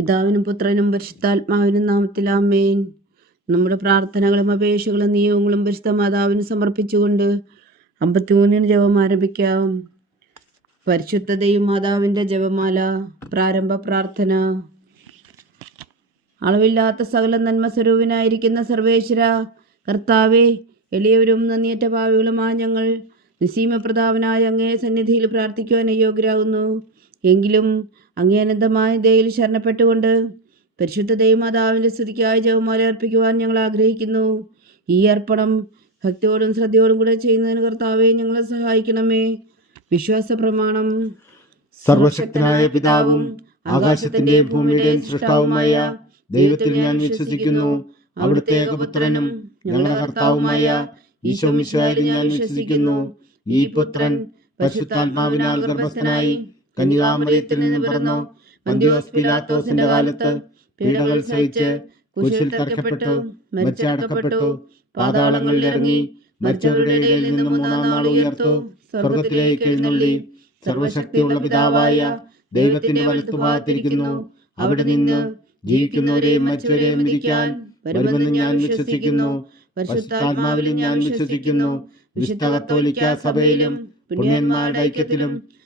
പിതാവിനും പുത്രനും പരിശുദ്ധാത്മാവിനും നാമത്തിൽ ആമേൻ. നമ്മുടെ പ്രാർത്ഥനകളും അപേക്ഷകളും നിയമങ്ങളും പരിശുദ്ധ മാതാവിന് സമർപ്പിച്ചുകൊണ്ട് അമ്പത്തിമൂന്നിന് ജപം ആരംഭിക്കാം. പരിശുദ്ധതയും മാതാവിന്റെ ജപമാല പ്രാരംഭ പ്രാർത്ഥന. അളവില്ലാത്ത സകല നന്മ സ്വരൂപനായിരിക്കുന്ന സർവേശ്വര കർത്താവെ എളിയവരും നന്ദിയേറ്റ ഭാവികളുമായ ഞങ്ങൾ നിസീമപ്രതാപനായ അങ്ങേ സന്നിധിയിൽ പ്രാർത്ഥിക്കുവാൻ അയോഗ്യരാകുന്നു എങ്കിലും അങ്ങേ അനന്തമായ ദയയിൽ ശരണപ്പെട്ടുകൊണ്ട് പരിശുദ്ധ ദൈവമാതാവിന്റെ സ്തുതിക്കായി ജവമാല അർപ്പിക്കുവാൻ ഞങ്ങൾ ആഗ്രഹിക്കുന്നു. ഈ അർപ്പണം ഭക്തിയോടും ശ്രദ്ധയോടും കൂടെ ചെയ്യുന്നതിന് കർത്താവെ ഞങ്ങളെ സഹായിക്കണമേ. വിശ്വാസ പ്രമാണം. സർവശക്തനായ പിതാവും ആകാശത്തിന്റെയും ഭൂമിയുടെയും സൃഷ്ടാവുമായ ദൈവത്തിൽ ഞാൻ വിശ്വസിക്കുന്നു. അവിടുത്തെ ഏകപുത്രനും ഞങ്ങളുടെ കർത്താവുമായ ഈശോ മിശിഹായിൽ ഞാൻ വിശ്വസിക്കുന്നു. ഈ പുത്രൻ പരിശുദ്ധാത്മാവിനാൽ ഗർഭസ്ഥനായി കന്യാമറിയത്തിൽ നിന്ന് പിറന്നു. പന്തിയോസ് പിലാത്തോസിന്റെ കാലത്ത് പീഡകൾ സഹിച്ച് കുശിൽ തറക്കപ്പെട്ടു മരിച്ചടക്കപ്പെട്ടു പാതാളങ്ങളിൽ ഇറങ്ങി മരിച്ചവരുടെ ഇടയിൽ നിന്ന് മൂന്നാം നാൾ ഉയർത്തു. സ്വർഗത്തിലേക്ക് എഴുന്നള്ളി. സർവശക്തിയുള്ള പിതാവായ ദൈവത്തിന്റെ വലത്തുഭാഗത്തിരിക്കുന്നു അവിടെ നിന്ന് ജീവിക്കുന്നവരെയും മരിച്ചവരെയും ഇരിക്കാൻ വരുമെന്ന് ഞാൻ വിശ്വസിക്കുന്നു. പരിശുദ്ധാത്മാവിലും ഞാൻ വിശ്വസിക്കുന്നു. വിശുദ്ധ കത്തോലിക്ക സഭയിലും പുണ്യന്മാരുടെ ഐക്യത്തിലും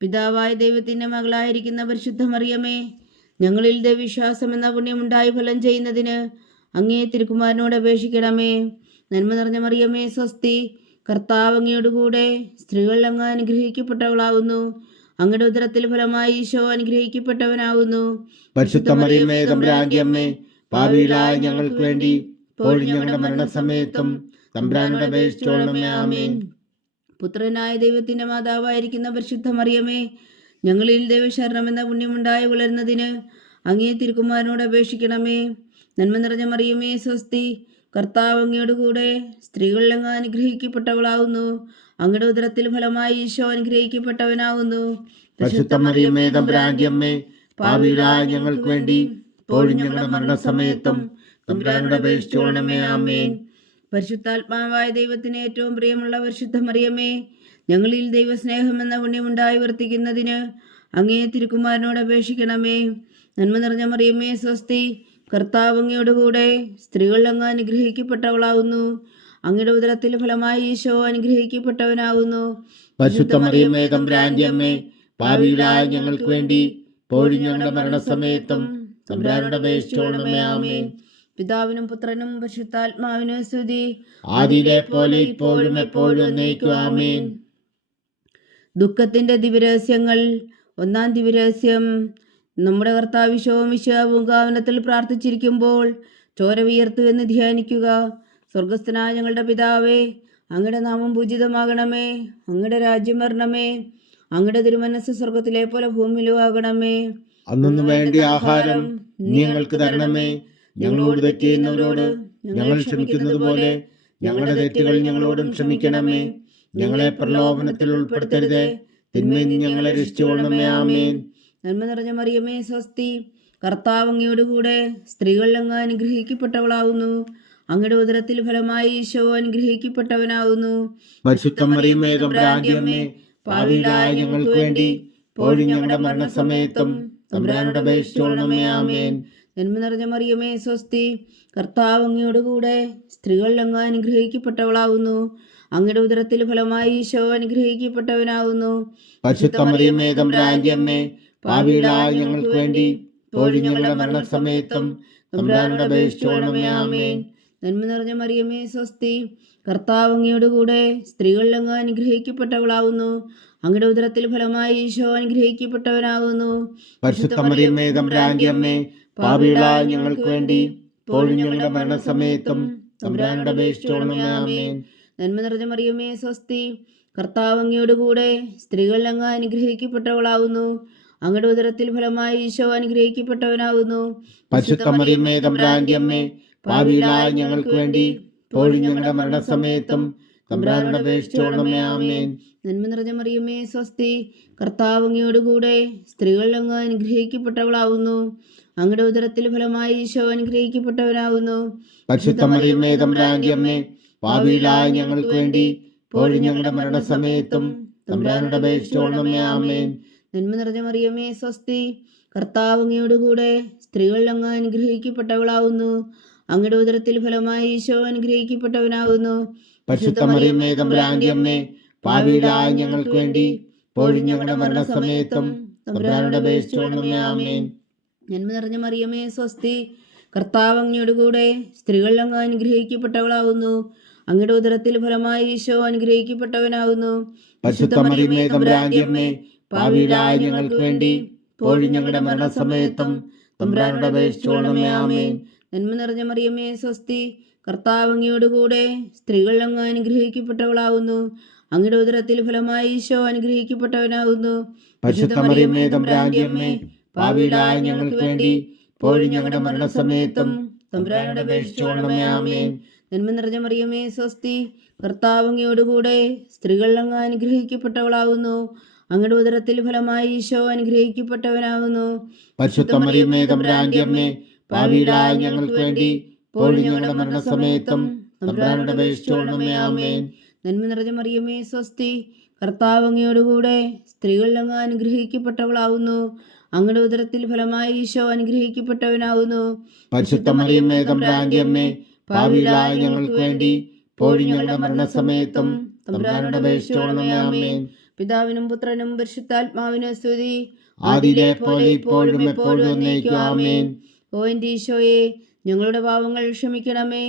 പിതാവായ ദൈവത്തിന്റെ മകളായിരിക്കുന്ന പരിശുദ്ധ മറിയമേ ഞങ്ങളിൽ ദൈവവിശ്വാസം എന്ന പുണ്യമുണ്ടായി ഫലം ചെയ്യുന്നതിന് അങ്ങേ തിരുക്കുമാരനോട് അപേക്ഷിക്കണമേ. നന്മ നിറഞ്ഞ മറിയമേ സ്വസ്തി കർത്താവ് അങ്ങയോടുകൂടെ സ്ത്രീകൾ അങ്ങ് അനുഗ്രഹിക്കപ്പെട്ടവളാകുന്നു അങ്ങയുടെ ഉദരത്തിൽ ഫലമായി ഈശോ അനുഗ്രഹിക്കപ്പെട്ടവനാകുന്നു ഞങ്ങൾക്ക് വേണ്ടി ഇപ്പോഴും ഞങ്ങളുടെ മരണസമയത്തും തമ്പുരാനോട് അപേക്ഷിച്ചോളമേ ആമേൻ. പുത്രനായ ദൈവത്തിന്റെ മാതാവായിരിക്കുന്ന പരിശുദ്ധ മറിയമേ ഞങ്ങളിൽ ദൈവശരണം എന്ന പുണ്യമുണ്ടായി വളരുന്നതിന് അങ്ങേ തിരുക്കുമാരനോട് അപേക്ഷിക്കണമേ. നന്മ നിറഞ്ഞ മറിയമേ സ്വസ്തി കർത്താവ് അങ്ങയോട് കൂടെ സ്ത്രീകളിലങ്ങ് അനുഗ്രഹിക്കപ്പെട്ടവളാവുന്നു. അങ്ങയുടെ ഉദരത്തിൽ ഫലമായി ഈശോ അനുഗ്രഹിക്കപ്പെട്ടവനാകുന്നു പരിശുദ്ധ മറിയമേ തമ്പുരാന്റെ അമ്മേ ഞങ്ങൾക്ക് വേണ്ടി ഇപ്പോഴും ഞങ്ങളുടെ മരണസമയത്തും തമ്പുരാനോട് അപേക്ഷിച്ചോളമേ ആമേൻ. പരിശുദ്ധാത്മാവായ ദൈവത്തിന് ഏറ്റവും പ്രിയമുള്ള പരിശുദ്ധ മറിയമേ ഞങ്ങളിൽ ദൈവസ്നേഹം എന്ന പുണ്യമുണ്ടായി വർത്തിക്കുന്നതിന് അങ്ങേ തിരുക്കുമാരനോട് അപേക്ഷിക്കണമേ. നന്മ നിറഞ്ഞ മറിയമ്മേ സ്വസ്തി കർത്താവ് അങ്ങയോട് കൂടെ സ്ത്രീകൾ അങ്ങ് അനുഗ്രഹിക്കപ്പെട്ടവളാകുന്നു അങ്ങയുടെ ഉദരത്തിൽ ഫലമായി ഈശോ അനുഗ്രഹിക്കപ്പെട്ടവനാകുന്നു പരിശുദ്ധ മറിയമ്മേ തമ്പ്രാന്റിയമ്മേ ഞങ്ങൾക്ക് വേണ്ടി ഇപ്പോഴും ഞങ്ങളുടെ മരണസമയത്തും തമ്പുരാനോട് അപേക്ഷിച്ചോളമേ ആമേൻ. പിതാവിനും പുത്രനും പരിശുദ്ധാത്മാവിനും സ്തുതി. ആദിയിലെ പോലെ ഇപ്പോഴും എപ്പോഴും ആമേൻ. ദുഃഖത്തിന്റെ ദിവരഹസ്യങ്ങൾ ഒന്നാം ദിവരഹസ്യം നമ്മുടെ കർത്താവ് ശോമിശാപൂങ്കാവനത്തിൽ പ്രാർത്ഥിച്ചിരിക്കുമ്പോൾ ചോര വിയർത്തു എന്ന് ധ്യാനിക്കുക. സ്വർഗസ്ഥനായ ഞങ്ങളുടെ പിതാവേ അങ്ങയുടെ നാമം പൂജിതമാകണമേ. അങ്ങയുടെ രാജ്യം വരണമേ. അങ്ങയുടെ തിരുമനസ് സ്വർഗത്തിലെ പോലെ ഭൂമിയിലും ആകണമേ. അന്നു വേണ്ടി ആഹാരം ഞങ്ങൾക്ക് തരണമേ. ഞങ്ങളോട് തെറ്റിയുന്നവരോട് ഞങ്ങൾ ക്ഷമിക്കുന്നത് പോലെ ഞങ്ങളുടെ തെറ്റുകൾ ഞങ്ങളോടും ക്ഷമിക്കണമേ. ഞങ്ങളെ പ്രലോഭനത്തിൽ ഉൾപ്പെടുത്തരുതേ. തിന്മയിൽ ഞങ്ങളെ രക്ഷിച്ചുകൊള്ളണമേ. ആമേൻ. നന്മ നിറഞ്ഞ മറിയമേ സ്വസ്തി. കർത്താവ് അങ്ങയോട് കൂടെ സ്ത്രീകൾ അങ്ങ് അനുഗ്രഹിക്കപ്പെട്ടവളാവുന്നു. അങ്ങയുടെ ഉദരത്തിൽ ഫലമായി ഈശോ അനുഗ്രഹിക്കപ്പെട്ടവനാവുന്നു. പരിശുദ്ധം മറിയമേ തമ്പുരാന്റെ പാപികളായ ഞങ്ങൾക്ക് വേണ്ടി ഇപ്പോഴും ഞങ്ങളുടെ മരണസമയത്തും തമ്പുരാനോട് അപേക്ഷിച്ചോളണമേ ആമേൻ. നന്മ നിറഞ്ഞ മറിയമേ സ്വസ്തി. കർത്താവ് അങ്ങയോട് കൂടെ സ്ത്രീകൾ അങ്ങ് അനുഗ്രഹിക്കപ്പെട്ടവളാവുന്നു. അങ്ങയുടെ ഉദരത്തിൽ ഫലമായി ഈശോ അനുഗ്രഹിക്കപ്പെട്ടവനാവുന്നു. പരിശുദ്ധ മറിയമേ തമ്പുരാന്റെ അമ്മേ പാപികളായ ഞങ്ങൾക്ക് വേണ്ടി ഞങ്ങളുടെ മരണസമയത്തും തമ്പുരാനോട് അപേക്ഷിച്ചോളണമേ ആമേൻ. നന്മ നിറഞ്ഞ മറിയമേ സ്വസ്തി. കർത്താവ് അങ്ങയോട് കൂടെ സ്ത്രീകൾ അങ്ങ് അനുഗ്രഹിക്കപ്പെട്ടവളാവുന്നു. അങ്ങയുടെ ഉദരത്തിൽ ഫലമായി ഈശോ അനുഗ്രഹിക്കപ്പെട്ടവനാകുന്നു അമ്മേ പാപികളായ ഞങ്ങൾക്ക് വേണ്ടി. ഇപ്പോഴും ഞങ്ങളുടെ മരണസമയത്തും തമ്പുരാനോട് അപേക്ഷിച്ചോളണമേ ആമേൻ. നന്മ നിറഞ്ഞ മറിയമേ സ്വസ്തി. കർത്താവ് അങ്ങയോട് കൂടെ സ്ത്രീകൾ അങ്ങ് അനുഗ്രഹിക്കപ്പെട്ടവളാവുന്നു. അങ്ങയുടെ ഉദരത്തിൽ ഫലമായി ഈശോ അനുഗ്രഹിക്കപ്പെട്ടവനാവുന്നു. പരിശുദ്ധ മറിയമ്മേ തമ്പുരാന്റെ അമ്മേ പാപികളായ ഞങ്ങൾക്ക് വേണ്ടി. ഇപ്പോഴും ഞങ്ങളുടെ മരണസമയത്തും തമ്പുരാനോട് അപേക്ഷിച്ചോളമേ ആമേൻ. നന്മ നിറഞ്ഞ മറിയമ്മേ സ്വസ്തി. കർത്താവ് അങ്ങയോടുകൂടെ സ്ത്രീകൾ അങ്ങ് അനുഗ്രഹിക്കപ്പെട്ടവളാവുന്നു. അങ്ങയുടെ ഉദരത്തിൽ ഫലമായി ഈശോ അനുഗ്രഹിക്കപ്പെട്ടവനാകുന്നു. ഞങ്ങൾക്ക് വേണ്ടി ഞങ്ങളുടെ മരണസമയത്തും തമ്പുരാനോട് അപേക്ഷിച്ചോളമേ നന്മ നിറഞ്ഞ മറിയമ്മേ സ്വസ്തി. കർത്താവ് അങ്ങയോടുകൂടെ സ്ത്രീകൾ അങ്ങ് അനുഗ്രഹിക്കപ്പെട്ടവളാവുന്നു. അങ്ങയുടെ ഉദരത്തിൽ ഫലമായി ഈശോ അനുഗ്രഹിക്കപ്പെട്ടവനാകുന്നു പരിശുദ്ധ മറിയമ്മേ തമ്പുരാന്റെ അമ്മേ ഞങ്ങൾക്ക് വേണ്ടി ഞങ്ങളുടെ മരണസമയത്തും സമയത്തും അപേക്ഷിച്ചോളമേ ആമേൻ. നന്മ നിറഞ്ഞ മറിയമേ സ്വസ്തി. കർത്താവ് അങ്ങയോടുകൂടെ സ്ത്രീകൾ അങ്ങ് അനുഗ്രഹിക്കപ്പെട്ടവളാവുന്നു. അങ്ങയുടെ ഉദരത്തിൽ ഫലമായി ഈശോ അനുഗ്രഹിക്കപ്പെട്ടവനാകുന്നു അമ്മേ പാപികളായ ഞങ്ങൾക്ക് വേണ്ടി പോഴി ഞങ്ങളുടെ മരണസമയത്തും തമ്പുരാനോട് അപേക്ഷിച്ചോളമേ ആമേൻ. നന്മ നിറഞ്ഞ മറിയമേ സ്വസ്തി. കർത്താവ് അങ്ങയോടുകൂടെ സ്ത്രീകൾ അങ്ങ് അനുഗ്രഹിക്കപ്പെട്ടവളാവുന്നു. അങ്ങയുടെ ഉദരത്തിൽ ഫലമായി ഈശോ അനുഗ്രഹിക്കപ്പെട്ടവനാകുന്നു പരിശുദ്ധ മറിയമ്മേ തമ്പുരാന്റെ അമ്മേ പാപികളായ ഞങ്ങൾക്ക് വേണ്ടി ഇപ്പോഴും ഞങ്ങളുടെ മരണസമയത്തും തമ്പുരാനോട് അപേക്ഷിച്ചോളമേ ആമേ നന്മ നിറഞ്ഞ മറിയമേ സ്വസ്തി. കർത്താവങ്ങയോടുകൂടെ സ്ത്രീകൾ അങ്ങ് അനുഗ്രഹിക്കപ്പെട്ടവളാവുന്നു. അങ്ങയുടെ ഉദരത്തിൽ ഫലമായി ഈശോ അനുഗ്രഹിക്കപ്പെട്ടവനാകുന്നു പരിശുദ്ധ മറിയമ്മേ തമ്പുരാന്റെ അമ്മേ പാപികളായ ഞങ്ങൾക്ക് വേണ്ടി ഇപ്പോഴും ഞങ്ങളുടെ മരണസമയത്തും തമ്പുരാനോട് അപേക്ഷിച്ചോളമേ ആമേ നന്മ നിറഞ്ഞ മറിയമേ സ്വസ്തി. കർത്താവ് അങ്ങയോടുകൂടെ സ്ത്രീകൾ അങ്ങ് അനുഗ്രഹിക്കപ്പെട്ടവളാവുന്നു. അങ്ങയുടെ ഉദരത്തിൽ ഫലമായി ഈശോ അനുഗ്രഹിക്കപ്പെട്ടവനാവുന്നു. പരിശുദ്ധ മറിയമ്മേ തമ്പുരാന്റെ അമ്മേ പാപികളായ ഞങ്ങൾക്ക് വേണ്ടി ഇപ്പോഴും ഞങ്ങളുടെ മരണസമയത്തും തമ്പുരാനോട് പിതാവിനും പുത്രനും പരിശുദ്ധാത്മാവിനും സ്തുതി. ആദിയിലെ പോലെ ഇപ്പോഴും എപ്പോഴും എന്നേക്കും ആമേൻ. ഓ എന്റെ ഈശോയെ ഞങ്ങളുടെ പാവങ്ങൾ ക്ഷമിക്കണമേ.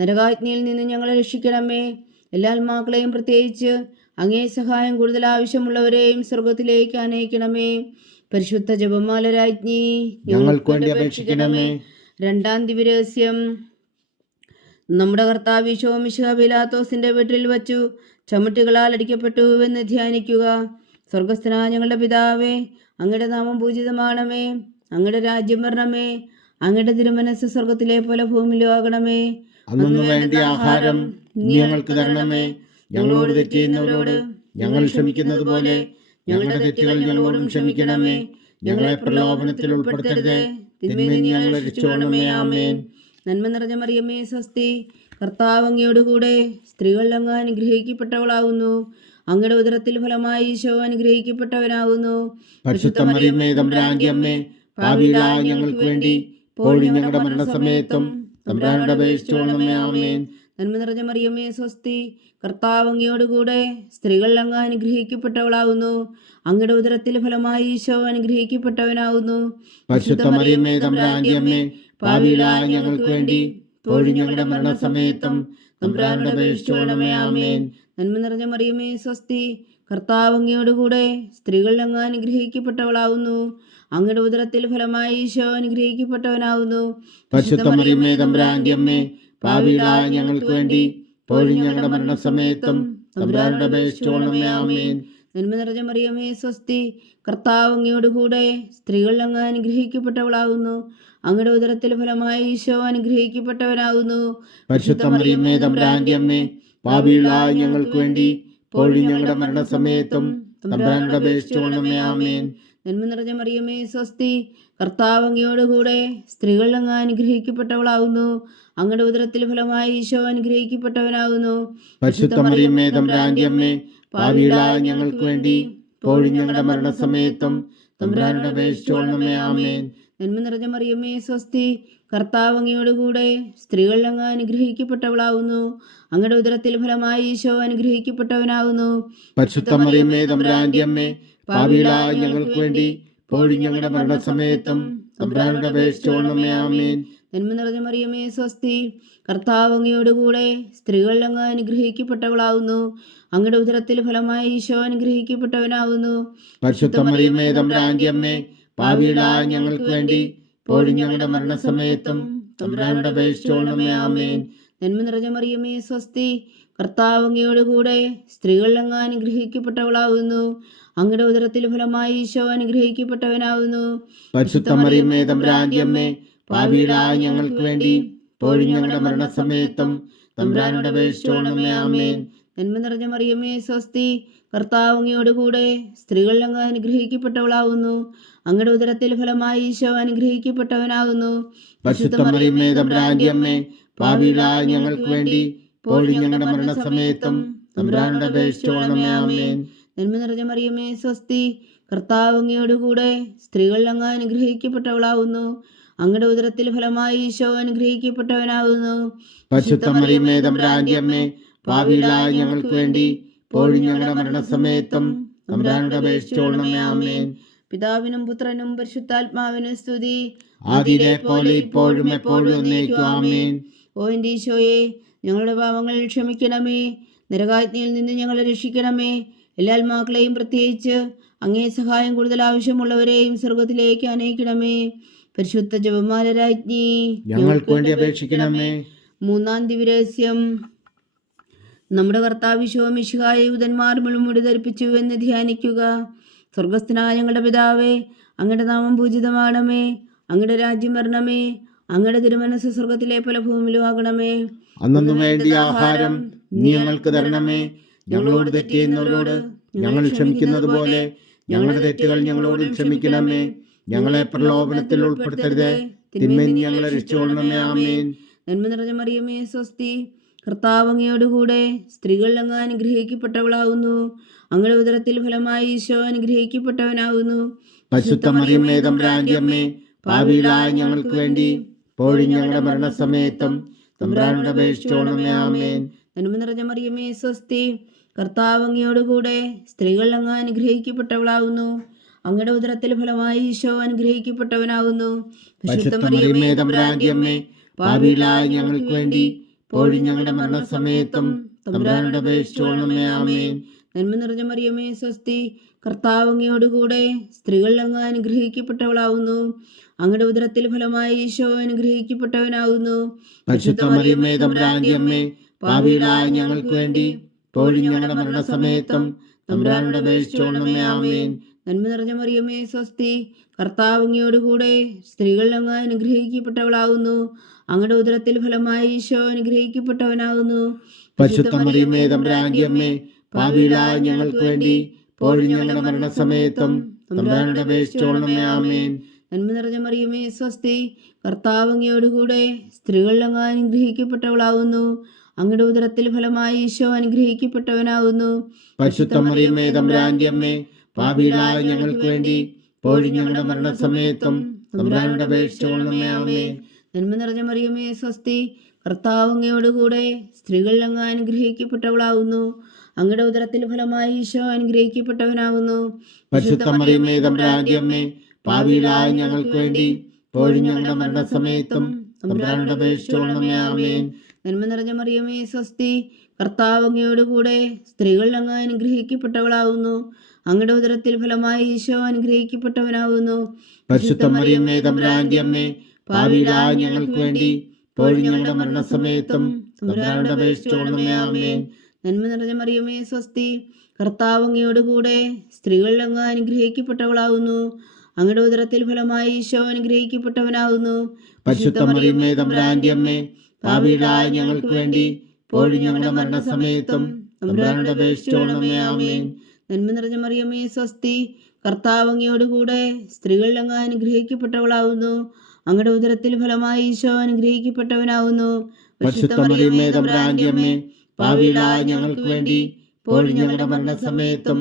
നരകാജ്ഞയിൽ നിന്ന് ഞങ്ങളെ രക്ഷിക്കണമേ. എല്ലാ ആത്മാക്കളെയും പ്രത്യേകിച്ച് അങ്ങേ സഹായം കൂടുതൽ ആവശ്യമുള്ളവരെയും സ്വർഗത്തിലേക്ക് അനയിക്കണമേ. പരിശുദ്ധ ജപമാല രാജ്ഞി ഞങ്ങൾക്ക് വേണ്ടി അപേക്ഷിക്കണമേ. രണ്ടാം ദിവരഹസ്യം നമ്മുടെ കർത്താവ് ഈശോ മിശിഹ പിലാത്തോസിന്റെ വീട്ടിൽ വച്ചു ചവിട്ടുകളാൽ അടിക്കപ്പെട്ടു എന്ന് ധ്യാനിക്കുക. സ്വർഗസ്ഥനായ ഞങ്ങളുടെ പിതാവേ അങ്ങയുടെ നാമം പൂജിതമാണമേ അങ്ങയുടെ രാജ്യം വരണമേ. അങ്ങയുടെ തിരുമനസ് സ്വർഗത്തിലെ പോലെ ഭൂമിയിലും ആകണമേ. അന്നു വേണ്ട ആഹാരം ഞങ്ങൾക്ക് തരണമേ. ഞങ്ങളോട് തെറ്റ് ചെയ്യുന്നവരോട് ഞങ്ങൾ ക്ഷമിക്കുന്നത് പോലെ ഞങ്ങളുടെ തെറ്റുകൾ ഞങ്ങളോടും ക്ഷമിക്കണമേ. ഞങ്ങളെ പ്രലോഭനത്തിൽ ഉൾപ്പെടുത്തരുത്. തിന്മയിൽ ഞങ്ങളെ രക്ഷിച്ചോളമേ ആമേൻ. നന്മ നിറഞ്ഞ മറിയമ്മേ സ്വസ്തി. കർത്താവ് അങ്ങയോടുകൂടെ സ്ത്രീകൾ അങ്ങ് അനുഗ്രഹിക്കപ്പെട്ടവളാകുന്നു അങ്ങയുടെ ഉദരത്തിൽ ഫലമായി ഈശോ അനുഗ്രഹിക്കപ്പെട്ടവനാകുന്നു പരിശുദ്ധ മറിയമ്മേ തമ്പ്രാങ്കിയമ്മേ പാപികളായ ഞങ്ങൾക്ക് വേണ്ടി ഇപ്പോഴും ഞങ്ങളുടെ മരണസമയത്തും തമ്പ്രാനോട് അപേക്ഷിച്ചോളമേ ആമേൻ. നന്മ നിറഞ്ഞ മറിയമ്മേ സ്വസ്തി. കർത്താവ് അങ്ങയോടുകൂടെ സ്ത്രീകൾ അങ്ങ് അനുഗ്രഹിക്കപ്പെട്ടവളാകുന്നു അങ്ങയുടെ ഉദരത്തിൽ ഫലമായി ഈശോ അനുഗ്രഹിക്കപ്പെട്ടവനാകുന്നു മറിയമ്മേ ഞങ്ങൾക്ക് വേണ്ടി ഞങ്ങളുടെ മരണസമയത്തും നന്മ നിറഞ്ഞ മറിയമേ സ്വസ്തി. കർത്താവ് അങ്ങയോടുകൂടെ സ്ത്രീകൾ അങ്ങ് അനുഗ്രഹിക്കപ്പെട്ടവളാവുന്നു. അങ്ങയുടെ ഉദരത്തിൽ ഫലമായി ഈശോ അനുഗ്രഹിക്കപ്പെട്ടവനാവുന്നു. പരിശുദ്ധ മറിയമ്മേ അമ്മേ പാപികളായ ഞങ്ങൾക്ക് വേണ്ടി ഇപ്പോഴും ഞങ്ങളുടെ മരണസമയത്തും തമ്പുരാനുടെ അപേക്ഷിച്ചോളമേ ആമേൻ. നന്മ നിറഞ്ഞ മറിയമേ സ്വസ്തി. കർത്താവ് അങ്ങയോടുകൂടെ സ്ത്രീകൾ അങ്ങ് അനുഗ്രഹിക്കപ്പെട്ടവളാകുന്നു. അങ്ങയുടെ ഉദരത്തിൽ ഫലമായി ഈശോ അനുഗ്രഹിക്കപ്പെട്ടവനാകുന്നു. പരിശുദ്ധ മറിയമ്മേ തമ്പുരാന്റെ അമ്മേ പാപികളായ ഞങ്ങൾക്ക് വേണ്ടി ഇപ്പോഴും ഞങ്ങളുടെ മരണസമയത്തും തമ്പുരാനുടെ അപേക്ഷിച്ചോളമേ ആമേൻ. നന്മ നിറഞ്ഞ മറിയമേ സ്വസ്തി. കർത്താവ് അങ്ങയോടുകൂടെ സ്ത്രീകൾ അങ്ങ് അനുഗ്രഹിക്കപ്പെട്ടവളാവുന്നു അങ്ങയുടെ ഉദരത്തിൽ ഫലമായി ഈശോ അനുഗ്രഹിക്കപ്പെട്ടവനാകുന്നു. ഞങ്ങൾക്ക് വേണ്ടി ഞങ്ങളുടെ മരണസമയത്തും തമ്പുരാനോട് ആമേൻ. നന്മ നിറഞ്ഞ മറിയമ്മേ സ്വസ്തി കർത്താവ് കൂടെ സ്ത്രീകൾ അങ്ങ് അനുഗ്രഹിക്കപ്പെട്ടവളാവുന്നു. അങ്ങയുടെ ഉദരത്തിൽ ഫലമായി ഈശോ അനുഗ്രഹിക്കപ്പെട്ടവനാകുന്നു പരിശുദ്ധ മറിയമ്മേ തമ്പുരാന്റെ അമ്മേ ഞങ്ങൾക്ക് വേണ്ടി ഞങ്ങളുടെ മരണസമയത്തും തമ്പ്രാനുടെ അപേക്ഷിച്ചോളണമേ ആമേൻ. നന്മ നിറഞ്ഞ മറിയമേ സ്വസ്തി. കർത്താവ് അങ്ങയോടുകൂടെ സ്ത്രീകൾ അങ്ങ് അനുഗ്രഹിക്കപ്പെട്ടവളാവുന്നു. അങ്ങയുടെ ഉദരത്തിൽ ഫലമായി ഈശോ അനുഗ്രഹിക്കപ്പെട്ടവനാവുന്നു. പരിശുദ്ധ മറിയമേ തമ്പുരാന്റെ അമ്മേ പാപികളായ ഞങ്ങൾക്ക് വേണ്ടി ഇപ്പോഴും ഞങ്ങളുടെ മരണസമയത്തും തമ്പുരാനോട് അപേക്ഷിച്ചോളമേ ആമേൻ. നന്മ നിറഞ്ഞ മറിയമേ സ്വസ്തി. കർത്താവ് അങ്ങയോടുകൂടെ സ്ത്രീകൾ അങ്ങ് അനുഗ്രഹിക്കപ്പെട്ടവളാവുന്നു. അങ്ങയുടെ ഉദരത്തിൽ ഫലമായി ഈശോ അനുഗ്രഹിക്കപ്പെട്ടവനാവുന്നു. പരിശുദ്ധ മറിയമ്മേ തമ്പുരാന്റെ അമ്മേ പാപികളായ ഞങ്ങൾക്ക് വേണ്ടി ഇപ്പോഴും ഞങ്ങളുടെ മരണസമയത്തും തമ്പുരാനോട് അപേക്ഷിച്ചോളണമേ ആമേൻ. നന്മ നിറഞ്ഞ മറിയമ്മേ സ്വസ്തി. കർത്താവ് കൂടെ സ്ത്രീകൾ അങ്ങ് അനുഗ്രഹിക്കപ്പെട്ടവളാകുന്നു അങ്ങയുടെ ഉദരത്തിൽ ഫലമായി ഈശോ അനുഗ്രഹിക്കപ്പെട്ടവനാകുന്നു. ഞങ്ങൾക്ക് വേണ്ടി ഇപ്പോഴും ഞങ്ങളുടെ മരണസമയത്തും തമ്പുരാനോട് ആമേൻ. നന്മ നിറഞ്ഞ മറിയമ്മേ സ്വസ്തി. കർത്താവ് അങ്ങയോടുകൂടെ സ്ത്രീകൾ അങ്ങ് അനുഗ്രഹിക്കപ്പെട്ടവളാവുന്നു. അങ്ങയുടെ ഉദരത്തിൽ ഫലമായി ഈശോ അനുഗ്രഹിക്കപ്പെട്ടവനാകുന്നു. ഞങ്ങൾക്ക് വേണ്ടി ഇപ്പോഴും ഞങ്ങളുടെ മരണസമയത്തും തമ്പുരാനോട് അപേക്ഷിച്ചോളണമേ ആമേൻ. പിതാവിനും പുത്രനും പരിശുദ്ധാത്മാവിനും സ്തുതി. ആദിയിലെ പോലെ ഇപ്പോഴും എപ്പോഴും എന്നേക്കും ആമേൻ. ഓ എന്റെ ഈശോയെ ഞങ്ങളുടെ പാപങ്ങൾ ക്ഷമിക്കണമേ. നരകാജ്ഞയിൽ നിന്ന് ഞങ്ങളെ രക്ഷിക്കണമേ. എല്ലാ ആത്മാക്കളെയും പ്രത്യേകിച്ച് അങ്ങേ സഹായം കൂടുതൽ ആവശ്യമുള്ളവരെയും സ്വർഗത്തിലേക്ക് അനയിക്കണമേ പരിശുദ്ധ ജപമാല രാജ്ഞി ഞങ്ങൾക്ക് വേണ്ടി അപേക്ഷിക്കണമേ. മൂന്നാം ദിവരഹസ്യം നമ്മുടെ കർത്താവ് ശോമിഷിഹായ യൂതന്മാർ മുഴുമുടി ധരിപ്പിച്ചു എന്ന് ധ്യാനിക്കുക. സ്വർഗസ്ഥനായ ഞങ്ങളുടെ പിതാവേ അങ്ങയുടെ നാമം പൂജിതമാണമേ. അങ്ങയുടെ രാജ്യം വരണമേ. അങ്ങയുടെ തിരുമനസ് സ്വർഗത്തിലെ പല ഭൂമിയിലും ആകണമേ അന്നു വേണ്ടിയ ആഹാരം നീ ഞങ്ങൾക്ക് തരണമേ. ഞങ്ങളോട് തെറ്റ് ചെയ്യുന്നവരോട് ഞങ്ങൾ ക്ഷമിക്കുന്നത് പോലെ ഞങ്ങളുടെ തെറ്റുകൾ ഞങ്ങളോട് ക്ഷമിക്കണമേ. ഞങ്ങളെ പ്രലോഭനത്തിൽ ഉൾപ്പെടുത്തരുത്. തിന്മയിൽ ഞങ്ങളെ രക്ഷിച്ചോളണമേ ആമേൻ. നന്മ നിറഞ്ഞ മറിയമേ സ്വസ്തി. കർത്താവ് അങ്ങയോടുകൂടെ സ്ത്രീകൾ അങ്ങ് അനുഗ്രഹിക്കപ്പെട്ടവളാവുന്നു. അങ്ങയുടെ ഉദരത്തിൽ ഫലമായി ഈശോ അനുഗ്രഹിക്കപ്പെട്ടവനാവുന്നു. പരിശുദ്ധ മറിയമ്മേ തമ്പുരാന്റെ അമ്മേ പാപികളായ ഞങ്ങൾക്ക് വേണ്ടി ഇപ്പോഴും ഞങ്ങളുടെ മരണസമയത്തും തമ്പ്രാനോട് അപേക്ഷിച്ചോളമേ ആമേൻ. നന്മ നിറഞ്ഞ മറിയമേ സ്വസ്തി. കർത്താവ് അങ്ങയോടുകൂടെ സ്ത്രീകൾ അങ്ങ് അനുഗ്രഹിക്കപ്പെട്ടവളാവുന്നു. അങ്ങയുടെ ഉദരത്തിൽ ഫലമായി ഈശോ അനുഗ്രഹിക്കപ്പെട്ടവനാകുന്നു ഞങ്ങൾക്ക് വേണ്ടി പോഴും ഞങ്ങളുടെ മരണസമയത്തും തമ്പുരാനോട് ആമേൻ. നന്മ നിറഞ്ഞ മറിയമേ സ്വസ്തി കർത്താവ് അങ്ങയോടുകൂടെ സ്ത്രീകൾ അങ്ങ് അനുഗ്രഹിക്കപ്പെട്ടവളാവുന്നു. അങ്ങയുടെ ഉദരത്തിൽ ഫലമായി ഈശോ അനുഗ്രഹിക്കപ്പെട്ടവനാവുന്നു. പാപികളായ ഞങ്ങൾക്ക് വേണ്ടി പോഴും ഞങ്ങളുടെ മരണസമയത്തും തമ്പുരാനോട് ആമേൻ. നന്മ നിറഞ്ഞ മറിയമേ സ്വസ്തി. കർത്താവ് അങ്ങയോടുകൂടെ സ്ത്രീകൾ അങ്ങ് അനുഗ്രഹിക്കപ്പെട്ടവളാവുന്നു. അങ്ങയുടെ ഉദരത്തിൽ ഫലമായി ഈശോ അനുഗ്രഹിക്കപ്പെട്ടവനാകുന്നു പരിശുദ്ധ മറിയമ്മേ തമ്പുരാന്റെ അമ്മേ പാപികളായ ഞങ്ങൾക്ക് വേണ്ടി ഞങ്ങളുടെ മരണസമയത്തും. തമ്പുരാനോട് അപേക്ഷിച്ചോളണമേ ആമേൻ. നന്മ നിറഞ്ഞ മറിയമേ സ്വസ്തി. കർത്താവ് അങ്ങയോടുകൂടെ സ്ത്രീകൾ അങ്ങ് അനുഗ്രഹിക്കപ്പെട്ടവളാവുന്നു. അങ്ങയുടെ ഉദരത്തിൽ ഫലമായി ഈശോ അനുഗ്രഹിക്കപ്പെട്ടവനാകുന്നു പരിശുദ്ധ മറിയമ്മേ തമ്പുരാന്റെ അമ്മേ പാപികളായ ഞങ്ങൾക്ക് വേണ്ടി പോഴി ഞങ്ങളുടെ മരണസമയത്തും തമ്പുരാനോട് അപേക്ഷിച്ചോളണമേ ആമേൻ. നന്മ നിറഞ്ഞ മറിയമേ സ്വസ്തി കർത്താവ് കൂടെ സ്ത്രീകൾ അങ്ങ് അനുഗ്രഹിക്കപ്പെട്ടവളാവുന്നു. അങ്ങയുടെ ഉദരത്തിൽ ഫലമായി ഈശോ അമ്മേ പാപികളായ ഞങ്ങൾക്ക് വേണ്ടി ഇപ്പോഴും ഞങ്ങളുടെ മരണസമയത്തും തമ്പുരാനോട് അപേക്ഷിച്ചോളണമേ ആമേൻ. നന്മ നിറഞ്ഞ മറിയമേ സ്വസ്തി കർത്താവ് കൂടെ സ്ത്രീകൾ അങ്ങ് അനുഗ്രഹിക്കപ്പെട്ടവളാവുന്നു. അങ്ങയുടെ ഉദരത്തിൽ ഫലമായി ഈശോ അനുഗ്രഹിക്കപ്പെട്ടവനാവുന്നു. പരിശുദ്ധ മറിയമ്മേ തമ്പുരാന്റെ പാപികളായ ഞങ്ങൾക്ക് വേണ്ടി ഞങ്ങളുടെ മരണസമയത്തും നന്മ നിറഞ്ഞ മറിയമ്മേ സ്വസ്തി കർത്താവ് അങ്ങയോടുകൂടെ സ്ത്രീകൾ അങ്ങ് അനുഗ്രഹിക്കപ്പെട്ടവളാകുന്നു അങ്ങയുടെ ഉദരത്തിൽ ഫലമായി ഈശോ അനുഗ്രഹിക്കപ്പെട്ടവനാവുന്നു. പരിശുദ്ധ മറിയമ്മേ തമ്പുരാന്റെ അമ്മേ പാപികളായ ഞങ്ങൾക്ക് വേണ്ടി ഞങ്ങളുടെ മരണസമയത്തും തമ്പുരാനോട് അപേക്ഷിച്ചോളണമേ ആമേൻ. നന്മ നിറഞ്ഞ മറിയമേ സ്വസ്തി. കർത്താവ് അങ്ങയോടുകൂടെ സ്ത്രീകൾ അങ്ങ് അനുഗ്രഹിക്കപ്പെട്ടവളാവുന്നു. അങ്ങയുടെ ഉദരത്തിൽ ഫലമായി ഈശോ അനുഗ്രഹിക്കപ്പെട്ടവനാവുന്നു. ഞങ്ങൾക്ക് വേണ്ടി ഞങ്ങളുടെ മരണസമയത്തും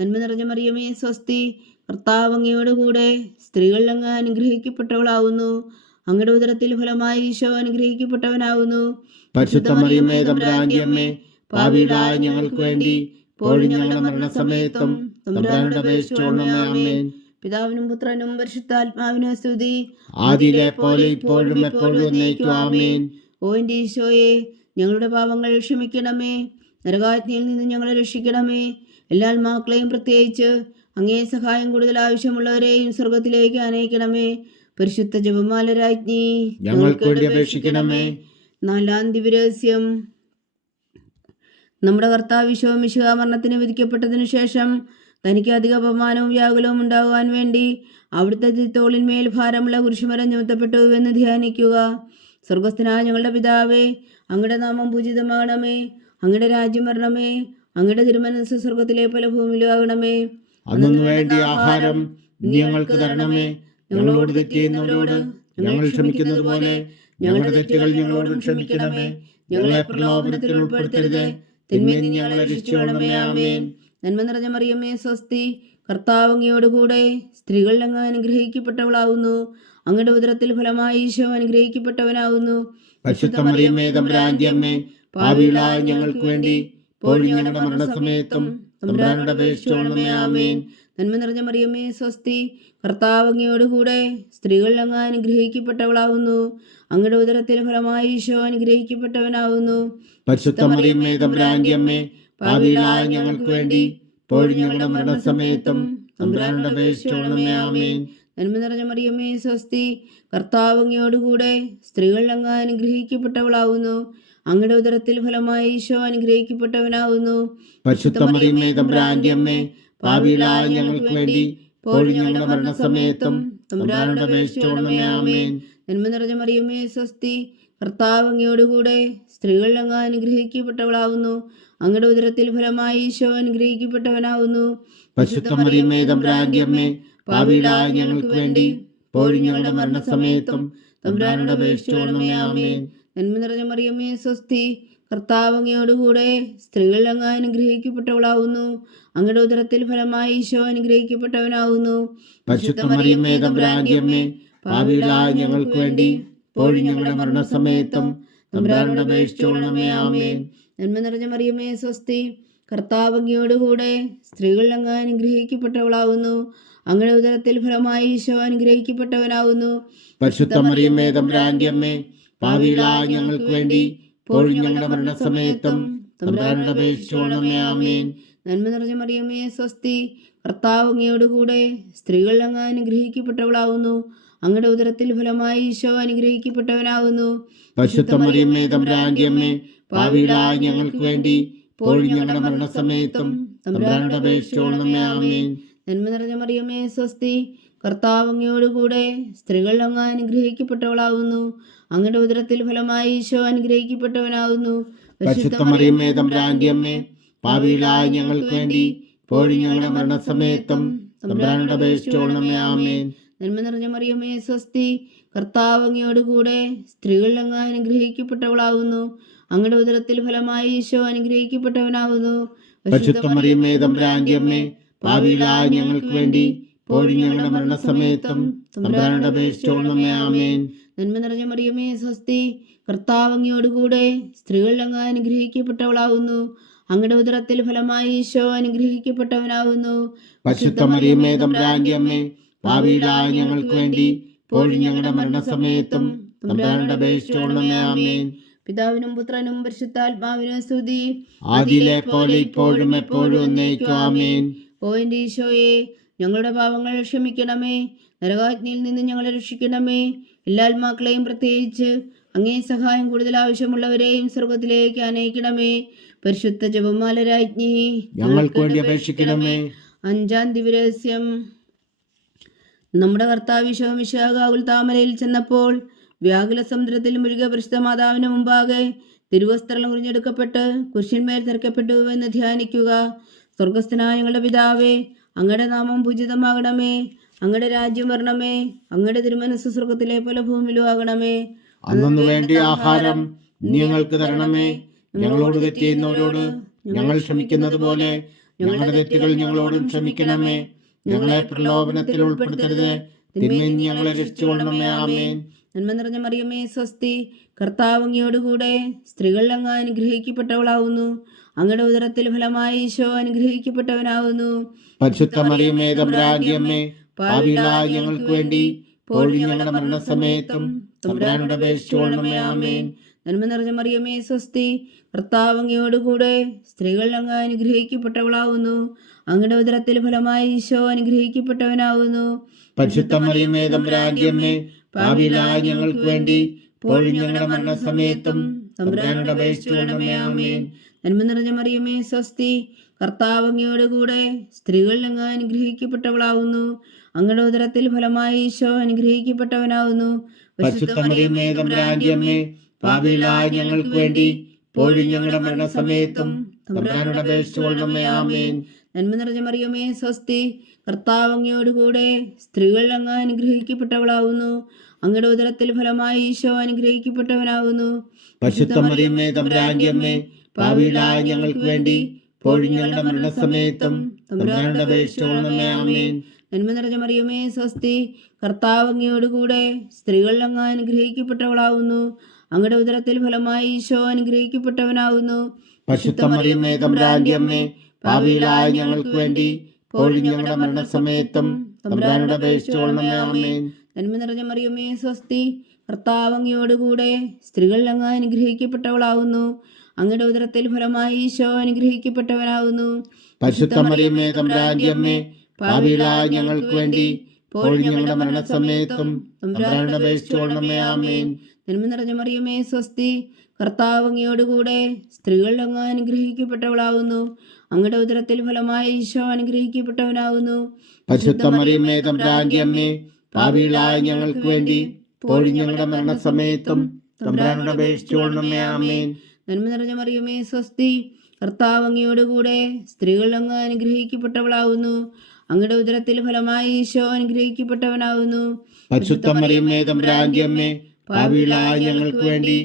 നന്മ നിറഞ്ഞ മറിയമേ സ്വസ്തി. കർത്താവ് അങ്ങയോടുകൂടെ സ്ത്രീകൾ അങ്ങ് അനുഗ്രഹിക്കപ്പെട്ടവളാവുന്നു. അങ്ങയുടെ ഉദരത്തിൽ ഫലമായി ഈശോ അനുഗ്രഹിക്കപ്പെട്ടവനാവുന്നു. പരിശുദ്ധ മറിയമ്മേ തമ്പുരാന്റെ അമ്മേ പാപികളായ ഞങ്ങൾക്ക് വേണ്ടി ഇപ്പോഴും ഞങ്ങളുടെ മരണസമയത്തും തമ്പുരാനോട് അപേക്ഷിച്ചോളണമേ ആമേൻ. പിതാവിനും പുത്രനും പരിശുദ്ധാത്മാവിനും സ്തുതി. ആദിയിലെ പോലെ ഇപ്പോഴും എപ്പോഴും എന്നേക്കും ആമേൻ. ഓ എന്റെ ഈശോയെ ഞങ്ങളുടെ പാപങ്ങൾ ക്ഷമിക്കണമേ. നരകാജ്ഞയിൽ നിന്ന് ഞങ്ങളെ രക്ഷിക്കണമേ. എല്ലാ ആത്മാക്കളെയും പ്രത്യേകിച്ച് അങ്ങേ സഹായം കൂടുതൽ ആവശ്യമുള്ളവരെയും സ്വർഗത്തിലേക്ക് അനയിക്കണമേ. പരിശുദ്ധ ജപമാല രാജ്ഞി ഞങ്ങൾക്ക് വേണ്ടി അപേക്ഷിക്കണമേ. നാലാം ദിവരഹസ്യം നമ്മുടെ കർത്താവ് വിശ്വമിശുക മരണത്തിന് വിധിക്കപ്പെട്ടതിനു ശേഷം തനിക്ക് അധിക അപമാനവും വ്യാകുലവും ഉണ്ടാകുവാൻ വേണ്ടി അവിടുത്തെ തോളിന്മേൽ ഭാരമുള്ള കുരിശുമരം ചുമത്തപ്പെട്ടു എന്ന് ധ്യാനിക്കുക. സ്വർഗസ്ഥനായ ഞങ്ങളുടെ പിതാവേ അങ്ങയുടെ നാമം പൂജിതമാകണമേ അങ്ങയുടെ രാജ്യം വരണമേ അങ്ങയുടെ തിരുമനസ് സ്വർഗത്തിലെ പല ഭൂമിയിലും ആകണമേ. അന്നു വേണ്ടി ആഹാരം ഞങ്ങൾക്ക് തരണമേ. ഞങ്ങളോട് തെറ്റിയുന്നവരോട് ഞങ്ങൾ ക്ഷമിക്കുന്നത് പോലെ ഞങ്ങളുടെ തെറ്റുകൾ ഞങ്ങളോട് ക്ഷമിക്കണമേ. ഞങ്ങളെ പ്രലോഭനത്തിൽ ഉൾപ്പെടുത്തരുത്. തിന്മയിൽ നിന്ന് ഞങ്ങളെ രക്ഷിക്കണമേ ആമേൻ. നന്മ നിറഞ്ഞ മറിയമ്മേ സ്വസ്തി. കർത്താവ് അങ്ങയോടുകൂടെ സ്ത്രീകൾ അങ്ങ് അനുഗ്രഹിക്കപ്പെട്ടവളാവുന്നു. അങ്ങയുടെ ഉദരത്തിൽ ഫലമായി ഈശോ അനുഗ്രഹിക്കപ്പെട്ടവനാവുന്നു. പരിശുദ്ധ മറിയമ്മേ ഞങ്ങൾക്ക് വേണ്ടി ഞങ്ങളുടെ മരണസമയത്തും തമ്പുരാനുടെ അപേക്ഷിച്ചോളമേ ആമേൻ. നന്മ നിറഞ്ഞ മറിയമ്മേ സ്വസ്തി. കർത്താവ് അങ്ങയോടുകൂടെ സ്ത്രീകൾ അങ്ങ് അനുഗ്രഹിക്കപ്പെട്ടവളാവുന്നു. അങ്ങയുടെ ഉദരത്തിന് ഫലമായി ഈശോ അനുഗ്രഹിക്കപ്പെട്ടവനാവുന്നു. തമ്പുരാന്റെ അമ്മേ ഞങ്ങൾക്ക് വേണ്ടി ഇപ്പോഴും ഞങ്ങളുടെ മരണസമയത്തും തമ്പുരാനുടെ അപേക്ഷിച്ചോളമേ ആമേൻ. നന്മ നിറഞ്ഞ മറിയമ്മേ സ്വസ്തി. കർത്താവ് അങ്ങയോടുകൂടെ സ്ത്രീകൾ അങ്ങ് അനുഗ്രഹിക്കപ്പെട്ടവളാവുന്നു. അങ്ങയുടെ ഉദരത്തിൽ ഫലമായി ഈശോ അനുഗ്രഹിക്കപ്പെട്ടവനാകുന്നു പരിശുദ്ധ മറിയമ്മേ തമ്പുരാന്റെ അമ്മേ പാപികളായ ഞങ്ങൾക്ക് വേണ്ടി ഇപ്പോഴും ഞങ്ങളുടെ മരണസമയത്തും തമ്പുരാനുടെ അപേക്ഷിച്ചോളമേ ആമേൻ നന്മ നിറഞ്ഞ മറിയമ്മേ സ്വസ്തി കർത്താവ് അങ്ങയോടുകൂടെ സ്ത്രീകൾ അങ്ങ് അനുഗ്രഹിക്കപ്പെട്ടവളാവുന്നു. അങ്ങയുടെ ഉദരത്തിൽ ഫലമായി ഈശോ അനുഗ്രഹിക്കപ്പെട്ടവനാവുന്നു. പാപികളായ ഞങ്ങൾക്ക് വേണ്ടി ഇപ്പോഴും ഞങ്ങളുടെ മരണസമയത്തും തമ്പുരാനുടെ അപേക്ഷിച്ചോളമേ ആമേൻ നന്മ നിറഞ്ഞ മറിയമ്മേ സ്വസ്തി. കർത്താവ് അങ്ങയോടുകൂടെ സ്ത്രീകൾ അങ്ങ് അനുഗ്രഹിക്കപ്പെട്ടവളാവുന്നു. അങ്ങയുടെ ഉദരത്തിൽ ഫലമായി ഈശോ അനുഗ്രഹിക്കപ്പെട്ടവനാവുന്നു. ഞങ്ങൾക്ക് വേണ്ടി ഞങ്ങളുടെ മരണസമയത്തും നന്മ നിറഞ്ഞ മറിയമ്മേ സ്വസ്തി. കർത്താവ് അങ്ങയോടുകൂടെ സ്ത്രീകൾ അങ്ങ് അനുഗ്രഹിക്കപ്പെട്ടവളാവുന്നു. അങ്ങയുടെ ഉദരത്തിൽ ഫലമായി ഈശോ അനുഗ്രഹിക്കപ്പെട്ടവനാവുന്നു. പരിശുദ്ധ മറിയമ്മേ തമ്പുരാന്റെ അമ്മേ പാപികളായ ഞങ്ങൾക്ക് വേണ്ടി ഇപ്പോഴും ഞങ്ങളുടെ മരണസമയത്തും തമ്പുരാനുടെ അപേക്ഷിച്ചോളമേ ആമേൻ. നന്മ നിറഞ്ഞ മറിയമ്മേ സ്വസ്തി കർത്താവ് അങ്ങയോടുകൂടെ സ്ത്രീകൾ അങ്ങ് അനുഗ്രഹിക്കപ്പെട്ടവളാവുന്നു. അങ്ങയുടെ ഉദരത്തിൽ ഫലമായി ഈശോ അനുഗ്രഹിക്കപ്പെട്ടവനാവുന്നു. പരിശുദ്ധ മറിയമ്മേ തമ്പുരാന്റെ അമ്മേ ഞങ്ങൾക്ക് വേണ്ടി ഇപ്പോഴും ഞങ്ങളുടെ മരണസമയത്തും തമ്പുരാനുടെ അപേക്ഷിച്ചോളമേ ആമേൻ. നന്മ നിറഞ്ഞ മറിയമ്മേ സ്വസ്തി. കർത്താവ് അങ്ങയോടുകൂടെ സ്ത്രീകൾ അങ്ങ് അനുഗ്രഹിക്കപ്പെട്ടവളാവുന്നു. അങ്ങയുടെ ഉദരത്തിൽ ഫലമായി ഈശോ അനുഗ്രഹിക്കപ്പെട്ടവനാവുന്നു. മറിയമ്മേ അമ്മേ ഞങ്ങൾക്ക് വേണ്ടി ഇപ്പോഴും ഞങ്ങളുടെ മരണസമയത്തും തമ്പുരാനുടെ അപേക്ഷിച്ചോളമേ ആമേൻ. നന്മ നിറഞ്ഞ മറിയമ്മേ സ്വസ്തി. കർത്താവ് അങ്ങയോടുകൂടെ സ്ത്രീകൾ അങ്ങ് അനുഗ്രഹിക്കപ്പെട്ടവളാവുന്നു. അങ്ങയുടെ ഉദരത്തിൽ ഫലമായി ഈശോ അനുഗ്രഹിക്കപ്പെട്ടവനാവുന്നു. പരിശുദ്ധ മറിയമ്മേ തമ്പുരാന്റെ അമ്മേ പാപികളായ ഞങ്ങൾക്ക് വേണ്ടി ഇപ്പോഴും ഞങ്ങളുടെ മരണസമയത്തും തമ്പുരാനുടെ അപേക്ഷിച്ചോളമേ ആമേൻ. നന്മ നിറഞ്ഞ മറിയമേ സ്വസ്തി. കർത്താവങ്ങിയോടുകൂടെ സ്ത്രീകൾ അങ്ങ് അനുഗ്രഹിക്കപ്പെട്ടവളാവുന്നു. അങ്ങയുടെ ഉദരത്തിൽ ഫലമായി ഈശോ അനുഗ്രഹിക്കപ്പെട്ടവനാവുന്നു. പരിശുദ്ധ മറിയമ്മേ തമ്പുരാന്റെ അമ്മേ ഞങ്ങൾക്ക് വേണ്ടി ഇപ്പോഴും ഞങ്ങളുടെ മരണസമയത്തും തമ്പുരാനുടെ ആമേൻ. പിതാവിനും പുത്രനും പരിശുദ്ധാത്മാവിനും സ്തുതി. ആദിയിലെ പോലെ ഇപ്പോഴും എപ്പോഴും ആമേൻ. ഓ എന്റെ ഈശോയെ ഞങ്ങളുടെ പാവങ്ങൾ ക്ഷമിക്കണമേ. നരകാജ്ഞയിൽ നിന്ന് ഞങ്ങളെ രക്ഷിക്കണമേ. എല്ലാ ആത്മാക്കളെയും പ്രത്യേകിച്ച് അങ്ങേ സഹായം കൂടുതൽ ആവശ്യമുള്ളവരെയും സ്വർഗത്തിലേക്ക് അനയിക്കണമേ. പരിശുദ്ധ ജപമാല രാജ്ഞി ഞങ്ങൾക്ക് വേണ്ടി അപേക്ഷിക്കണമേ. അഞ്ചാം ദിവരഹസ്യം നമ്മുടെ കർത്താവ് വിശാഖാകുൽ താമരയിൽ ചെന്നപ്പോൾ വ്യാകുല സമുദ്രത്തിൽ മുഴുകിയ പരിശുദ്ധ മാതാവിന് മുമ്പാകെ തിരുവസ്ത്രം കുറിഞ്ഞെടുക്കപ്പെട്ട് കുരിശന്മേൽ തിരക്കപ്പെട്ടു എന്ന് ധ്യാനിക്കുക. സ്വർഗസ്ഥനായ ഞങ്ങളുടെ പിതാവേ അങ്ങയുടെ നാമം പൂജിതമാകണമേ. അങ്ങയുടെ രാജ്യം വരണമേ. അങ്ങയുടെ തിരുമനസ് സ്വർഗത്തിലെ പോലെ ഭൂമിയിലും ആകണമേ അന്നു വേണ്ടി ആഹാരം ഞങ്ങൾക്ക് തരണമേ. ഞങ്ങളോട് തെറ്റ് ചെയ്യുന്നവരോട് ഞങ്ങൾ ക്ഷമിക്കുന്നത് പോലെ ഞങ്ങളുടെ തെറ്റുകൾ ഞങ്ങളോടും ക്ഷമിക്കണമേ. ഞങ്ങളെ പ്രലോഭനത്തിൽ ഉൾപ്പെടുത്തരുത്. തിന്മയിൽ ഞങ്ങളെ രക്ഷിച്ചുകൊള്ളണമേ. ആമേൻ. നന്മ നിറഞ്ഞ മറിയമേ സ്വസ്തി. കർത്താവ് അങ്ങയോടുകൂടെ സ്ത്രീകൾ അങ്ങ് അനുഗ്രഹിക്കപ്പെട്ടവളാവുന്നു. അങ്ങയുടെ ഉദരത്തിൽ ഫലമായി ഈശോ അനുഗ്രഹിക്കപ്പെട്ടവനാവുന്നു. പരിശുദ്ധ ഞങ്ങൾക്ക് വേണ്ടി ഇപ്പോഴും ഞങ്ങളുടെ മരണസമയത്തും തമ്പുരാനുടെ അപേക്ഷിച്ചുകൊള്ളണമേ ആമേൻ. നന്മ നിറഞ്ഞ മറിയമ്മേ സ്വസ്തി കർത്താവങ്ങയോടുകൂടെ സ്ത്രീകൾ അങ്ങ് അനുഗ്രഹിക്കപ്പെട്ടവളാവുന്നു. അങ്ങയുടെ ഉദരത്തിൽ ഫലമായി ഈശോ അനുഗ്രഹിക്കപ്പെട്ടവനാവുന്നു. പരിശുദ്ധ ഞങ്ങൾക്ക് വേണ്ടി ഞങ്ങളുടെ മരണസമയത്തും തമ്പുരാനുടെ ആമേൻ. നന്മ നിറഞ്ഞ മറിയമേ സ്വസ്തി. കർത്താവ് അങ്ങയോട് കൂടെ സ്ത്രീകൾ അങ്ങ് അനുഗ്രഹിക്കപ്പെട്ടവളാവുന്നു. അങ്ങയുടെ ഉദരത്തിൽ ഫലമായി ഈശോ അനുഗ്രഹിക്കപ്പെട്ടവനാവുന്നു. പാപികളായ ഞങ്ങൾക്ക് വേണ്ടി ഞങ്ങളുടെ മരണസമയത്തും തമ്പുരാനോട് അപേക്ഷിച്ചുകൊള്ളണമേ ആമേൻ. നന്മ നിറഞ്ഞ മറിയമേ സ്വസ്തി. കർത്താവ് അങ്ങയോട് കൂടെ സ്ത്രീകൾ അങ്ങ് അനുഗ്രഹിക്കപ്പെട്ടവളാവുന്നു. അങ്ങയുടെ ഉദരത്തിൽ ഫലമായി ഈശോ അനുഗ്രഹിക്കപ്പെട്ടവനാവുന്നു. പരിശുദ്ധ അമ്മേ ഞങ്ങൾക്ക് വേണ്ടി ഇപ്പോഴും ഞങ്ങളുടെ മരണസമയത്തും തമ്പുരാനോട് അപേക്ഷിച്ചുകൊള്ളണമേ ആമേൻ. നന്മ നിറഞ്ഞ മറിയമേ സ്വസ്തി. കർത്താവ് അങ്ങയോട് കൂടെ സ്ത്രീകൾ അങ്ങ് അനുഗ്രഹിക്കപ്പെട്ടവളാവുന്നു. അങ്ങയുടെ ഉദരത്തിൽ ഫലമായി ഈശോ അനുഗ്രഹിക്കപ്പെട്ടവനാവുന്നു. പരിശുദ്ധ മറിയമേ തമ്പുരാന്റെ അമ്മേ പാപികളായ ഞങ്ങൾക്ക് വേണ്ടി ഇപ്പോഴും ഞങ്ങളുടെ മരണസമയത്തും തമ്പുരാനോട് അപേക്ഷിച്ചുകൊള്ളണമേ ആമേൻ. നന്മ നിറഞ്ഞ മറിയമേ സ്വസ്തി. കർത്താവ് അങ്ങയോട് കൂടെ സ്ത്രീകൾ അങ്ങ് അനുഗ്രഹിക്കപ്പെട്ടവളാവുന്നു. അങ്ങയുടെ ഉദരത്തിൽ ഫലമായി ഈശോ പാപികളായ ഞങ്ങൾക്ക് വേണ്ടി ഇപ്പോഴും ഞങ്ങളുടെ മരണസമയത്തും തമ്പുരാനോട് അപേക്ഷിച്ചുകൊള്ളണമേ ആമേൻ. നന്മ നിറഞ്ഞ മറിയമേ സ്വസ്തി കർത്താവ് സ്ത്രീകൾ അങ്ങ് അനുഗ്രഹിക്കപ്പെട്ടവളാവുന്നു. അങ്ങയുടെ ഉദരത്തിൽ ഫലമായി ഈശോ അനുഗ്രഹിക്കപ്പെട്ടവനാവുന്നു. പരിശുദ്ധ അമ്മേ ഞങ്ങൾക്ക് വേണ്ടി ഞങ്ങളുടെ മരണസമയത്തും തമ്പുരാനോട് അപേക്ഷിച്ചുകൊള്ളണമേ ആമേൻ. നന്മ നിറഞ്ഞ മറിയമേ സ്വസ്തി. കർത്താവ് അങ്ങയോടുകൂടെ സ്ത്രീകൾ അങ്ങ് അനുഗ്രഹിക്കപ്പെട്ടവളാവുന്നു. അങ്ങയുടെ ഉദരത്തിൽ ഫലമായി ഈശോ അനുഗ്രഹിക്കപ്പെട്ടവനാവുന്നു. ഞങ്ങൾക്ക് വേണ്ടി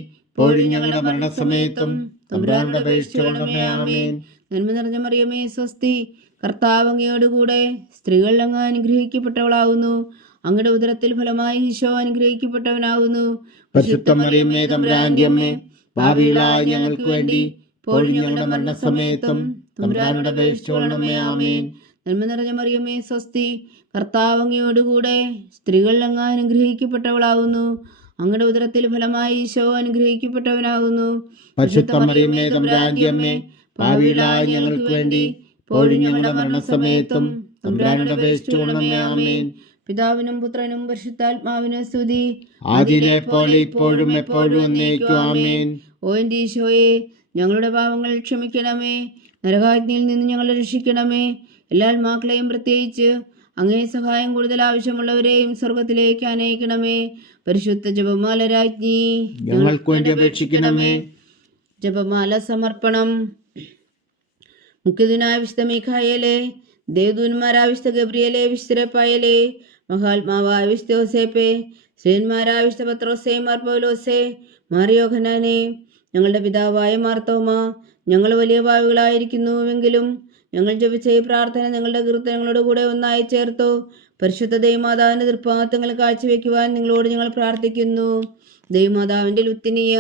ഞങ്ങളുടെ മരണസമയത്തും തമ്പുരാനോട് അപേക്ഷിച്ചുകൊള്ളണമേ ആമേൻ. നന്മ നിറഞ്ഞ മറിയമേ സ്വസ്തി. കർത്താവ് അങ്ങയോടുകൂടെ സ്ത്രീകൾ അങ്ങ് അനുഗ്രഹിക്കപ്പെട്ടവളാവുന്നു. അങ്ങയുടെ ഉദരത്തിൽ ഫലമായി ഈശോ അനുഗ്രഹിക്കപ്പെട്ടവനാവുന്നു. പരിശുദ്ധ മറിയമേ അമ്മേ ഞങ്ങൾക്ക് വേണ്ടി ഇപ്പോഴും ഞങ്ങളുടെ മരണസമയത്തും തമ്പുരാനോട് അപേക്ഷിച്ചുകൊള്ളണമേ ആമേൻ. നന്മ നിറഞ്ഞ മറിയമേ സ്വസ്തി. കർത്താവങ്ങയോടുകൂടെ സ്ത്രീകൾ അങ്ങ് അനുഗ്രഹിക്കപ്പെട്ടവളാവുന്നു. അങ്ങയുടെ ഉദരത്തിൽ ഫലമായി ഈശോ അനുഗ്രഹിക്കപ്പെട്ടവനാകുന്നു പരിശുദ്ധ മറിയമേ തമ്പുരാന്റെ അമ്മേ പാപികളായ ഞങ്ങൾക്ക് വേണ്ടി ഇപ്പോഴും ഞങ്ങളുടെ മരണസമയത്തും തമ്പുരാനോട് ആമേൻ. പിതാവിനും പുത്രനും പരിശുദ്ധാത്മാവിനും സ്തുതി. ആദ്യത്തെ പോലെ ഇപ്പോഴും എപ്പോഴും ആമേൻ. ഓ എന്റെ ഈശോയെ ഞങ്ങളുടെ പാവങ്ങൾ ക്ഷമിക്കണമേ. നരകാജ്ഞയിൽ നിന്ന് ഞങ്ങളെ രക്ഷിക്കണമേ. എല്ലാ ആത്മാക്കളെയും പ്രത്യേകിച്ച് അങ്ങേ സഹായം കൂടുതൽ ആവശ്യമുള്ളവരെയും സ്വർഗത്തിലേക്ക് അനയിക്കണമേ. പരിശുദ്ധ ജപമാല രാജ്ഞി ഞങ്ങൾക്ക് വേണ്ടി അപേക്ഷിക്കണമേ. ജപമാല സമർപ്പണം. മുഖ്യദിനായ വിശുദ്ധ മീഖായേലെ ദേവദൂന്മാരായ വിശുദ്ധ ഗബ്രിയലെ വിശുദ്ധരപ്പായലെ മഹാത്മാവായ വിശുദ്ധ യോസേപ്പെ ശ്രീന്മാരായ വിശുദ്ധ പത്രോസേ മാർ പൗലോസേ മാറിയോഖനാനെ ഞങ്ങളുടെ പിതാവായ മാർത്തോമ ഞങ്ങൾ വലിയ ഭാവികളായിരിക്കുന്നുവെങ്കിലും ഞങ്ങൾ ജപിച്ച ഈ പ്രാർത്ഥന ഞങ്ങളുടെ കീർത്തനങ്ങളോട് കൂടെ ഒന്നായി ചേർത്തു. പരിശുദ്ധ ദൈവമാതാവിന്റെ തൃപ്പാത്തങ്ങൾ കാഴ്ചവെക്കുവാൻ നിങ്ങളോട് ഞങ്ങൾ പ്രാർത്ഥിക്കുന്നു. ദൈവമാതാവിന്റെ ലുത്തിനിയ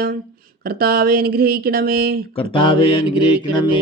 കർത്താവെ അനുഗ്രഹിക്കണമേ. കർത്താവെ അനുഗ്രഹിക്കണമേ.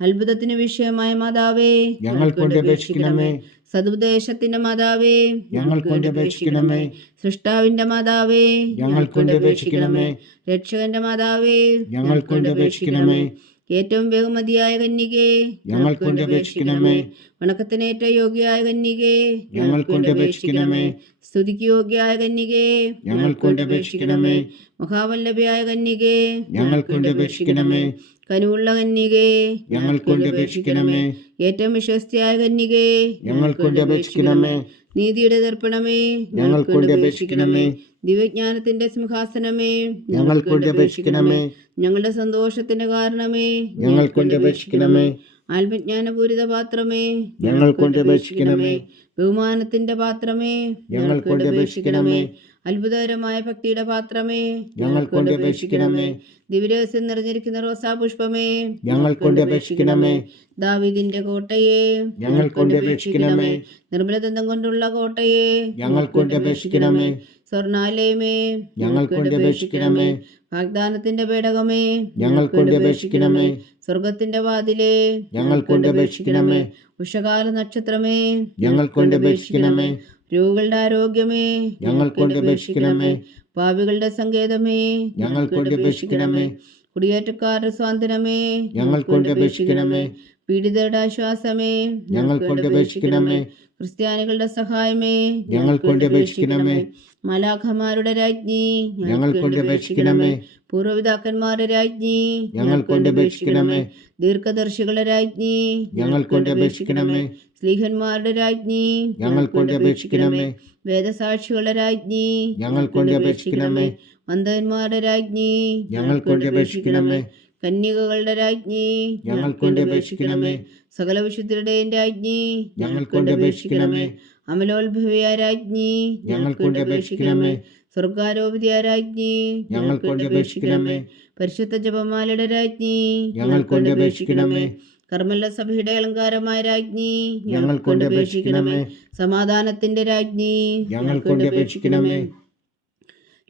അത്ഭുതത്തിന് വിഷയമായ മാതാവേ ഞങ്ങൾക്ക് വേണ്ടി അപേക്ഷിക്കണമേ. സതുപദേശത്തിന്റെ മാതാവേ ഞങ്ങൾക്ക് വേണ്ടി അപേക്ഷിക്കണമേ. സൃഷ്ടാവിന്റെ മാതാവേ ഞങ്ങൾക്ക് വേണ്ടി അപേക്ഷിക്കണമേ. രക്ഷകന്റെ മാതാവേ ഞങ്ങൾക്ക് വേണ്ടി അപേക്ഷിക്കണമേ. ഏറ്റവും ബഹുമതിയായ കന്യകേ ഞങ്ങൾക്ക് വേണ്ടി അപേക്ഷിക്കണമേ. വണക്കത്തിനേറ്റ യോഗ്യയായ കന്യകേ ഞങ്ങൾക്ക് വേണ്ടി അപേക്ഷിക്കണമേ. സ്തുതിക്ക് യോഗ്യയായ കന്യകേ ഞങ്ങൾക്ക് വേണ്ടി അപേക്ഷിക്കണമേ. മഹാവല്ലഭയായ കന്യകേ ഞങ്ങൾക്ക് വേണ്ടി അപേക്ഷിക്കണമേ. കനുവുള്ള കന്യകേ ഞങ്ങൾക്ക് വേണ്ടി അപേക്ഷിക്കണമേ. ഏറ്റവും വിശ്വസ്തയായ കന്യകേ ഞങ്ങൾക്ക് വേണ്ടി അപേക്ഷിക്കണമേ. നീതിയുടെ ദർപ്പണമേ ഞങ്ങൾ വേണ്ടി അപേക്ഷിക്കണമേ. ദിവ്യജ്ഞാനത്തിന്റെ സിംഹാസനമേ ഞങ്ങൾ വേണ്ടി അപേക്ഷിക്കണമേ. ഞങ്ങളുടെ സന്തോഷത്തിന്റെ കാരണമേ ഞങ്ങൾ വേണ്ടി അപേക്ഷിക്കണമേ. ആത്മജ്ഞാനപൂരിത പാത്രമേ ഞങ്ങൾ വേണ്ടി അപേക്ഷിക്കണമേ. ബഹുമാനത്തിന്റെ പാത്രമേ ഞങ്ങൾ വേണ്ടി അപേക്ഷിക്കണമേ. അത്ഭുതകരമായ ഭക്തിയുടെ പാത്രമേ. ഞങ്ങൾ കൊണ്ട് അപേക്ഷിക്കണമേ. ദിവ്യരഹസ്യം നിറഞ്ഞിരിക്കുന്ന റോസാ പുഷ്പമേ ഞങ്ങൾ കൊണ്ട് അപേക്ഷിക്കണമേ. ദാവിദിന്റെ കോട്ടയെ. ഞങ്ങൾ കൊണ്ട് അപേക്ഷിക്കണമേ. നിർമ്മലദന്തം കൊണ്ടുള്ള കോട്ടയെ. ഞങ്ങൾ കൊണ്ട് അപേക്ഷിക്കണമേ. സ്വർണാലയമേ ഞങ്ങൾ കൊണ്ട് അപേക്ഷിക്കണമേ. വാഗ്ദാനത്തിന്റെ പേടകമേ. ഞങ്ങൾ കൊണ്ട് അപേക്ഷിക്കണമേ. സ്വർഗത്തിന്റെ വാതിലേ. ഞങ്ങൾ കൊണ്ട് അപേക്ഷിക്കണമേ. ഉഷകാല നക്ഷത്രമേ. ഞങ്ങൾ കൊണ്ട് അപേക്ഷിക്കണമേ. രോഗികളുടെ ആരോഗ്യമേ ഞങ്ങൾ കൊണ്ട് അപേക്ഷിക്കണമേ. പാവികളുടെ സങ്കേതമേ ഞങ്ങൾ കൊണ്ട് അപേക്ഷിക്കണമേ. കുടിയേറ്റക്കാരുടെ സ്വാതന്ത്ര്യമേ ഞങ്ങൾ കൊണ്ട് അപേക്ഷിക്കണമേ. പീഡിതരുടെ ആശ്വാസമേ ഞങ്ങൾ കൊണ്ട് അപേക്ഷിക്കണമേ. ക്രിസ്ത്യാനികളുടെ സഹായമേ ഞങ്ങൾ കൊണ്ട് അപേക്ഷിക്കണമേ. മലാഖമാരുടെ രാജ്ഞി ഞങ്ങൾ അപേക്ഷിക്കണമേ. പൂർവപിതാക്കന്മാരുടെ രാജ്ഞി ഞങ്ങൾക്ക് വേണ്ടി അപേക്ഷിക്കണമേ. ദീർഘദർശികളുടെ രാജ്ഞി ഞങ്ങൾ അപേക്ഷിക്കണമേ. സ്ലീഹന്മാരുടെ രാജ്ഞി ഞങ്ങൾക്ക് വേണ്ടി അപേക്ഷിക്കണമേ. വേദസാക്ഷികളുടെ രാജ്ഞി ഞങ്ങൾ അപേക്ഷിക്കണമേ. വന്ധവന്മാരുടെ രാജ്ഞി ഞങ്ങൾക്ക് വേണ്ടി അപേക്ഷിക്കണമേ. കന്യകകളുടെ രാജ്ഞി ഞങ്ങൾ അപേക്ഷിക്കണമേ. സകല വിശുദ്ധരുടെയും രാജ്ഞി ഞങ്ങൾക്ക് അപേക്ഷിക്കണമേ. അമലോത്ഭവിയ രാജ്ഞി ഞങ്ങൾക്ക് വേണ്ടി അപേക്ഷിക്കണമേ. സ്വർഗാരോപിതയാരാജ്ഞി ഞങ്ങൾക്ക് വേണ്ടി അപേക്ഷിക്കണമേ. പരിശുദ്ധ ജപമാലയുടെ രാജ്ഞി ഞങ്ങൾക്ക് വേണ്ടി അപേക്ഷിക്കണമേ. കർമ്മല സഭയുടെ അലങ്കാരമായ രാജ്ഞി ഞങ്ങൾക്ക് വേണ്ടി അപേക്ഷിക്കണമേ. സമാധാനത്തിന്റെ രാജ്ഞി ഞങ്ങൾക്ക് വേണ്ടി അപേക്ഷിക്കണമേ.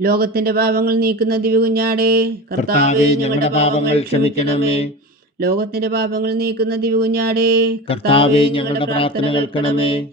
ലോകത്തിന്റെ പാപങ്ങൾ നീക്കുന്ന ദിവകുഞ്ഞാടെ കർത്താവെ ഞങ്ങളുടെ പാപങ്ങൾ ക്ഷമിക്കണമേ. ലോകത്തിന്റെ പാപങ്ങൾ നീക്കുന്ന ദിവകുഞ്ഞാടെ കർത്താവെ ഞങ്ങളുടെ പ്രാർത്ഥന കേൾക്കണമേ.